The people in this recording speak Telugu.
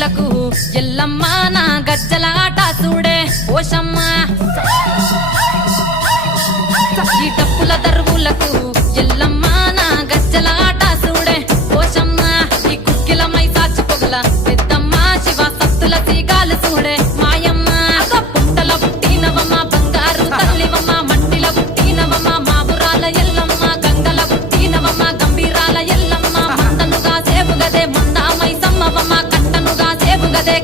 దరువులకు ఎల్లమ్మ నా గజ్జల ఆట చూడే ఓషమ్మ ఈ డప్పుల దరువులకు ఎల్లమ్మ నా గజ్జల ఆట చూడే ఓషమ్మ ఈ కుక్కిల మై సాచి పొగల పెద్దమ్మ శివ సత్తుల తీగాలు చూడే మాయమ్మ పుట్టల పుట్టినవమ్మ బంగారు తల్లివమ్మ మట్టిల పుట్టినవమ్మ మావురాల ఎల్లమ్మ గంగల పుట్టినవమ్మ గంభీరాల ఎల్లమ్మ మందనుగా సేపుగదే మందామై సమ్మవమ్మ కట్టనుగా సేపుగదే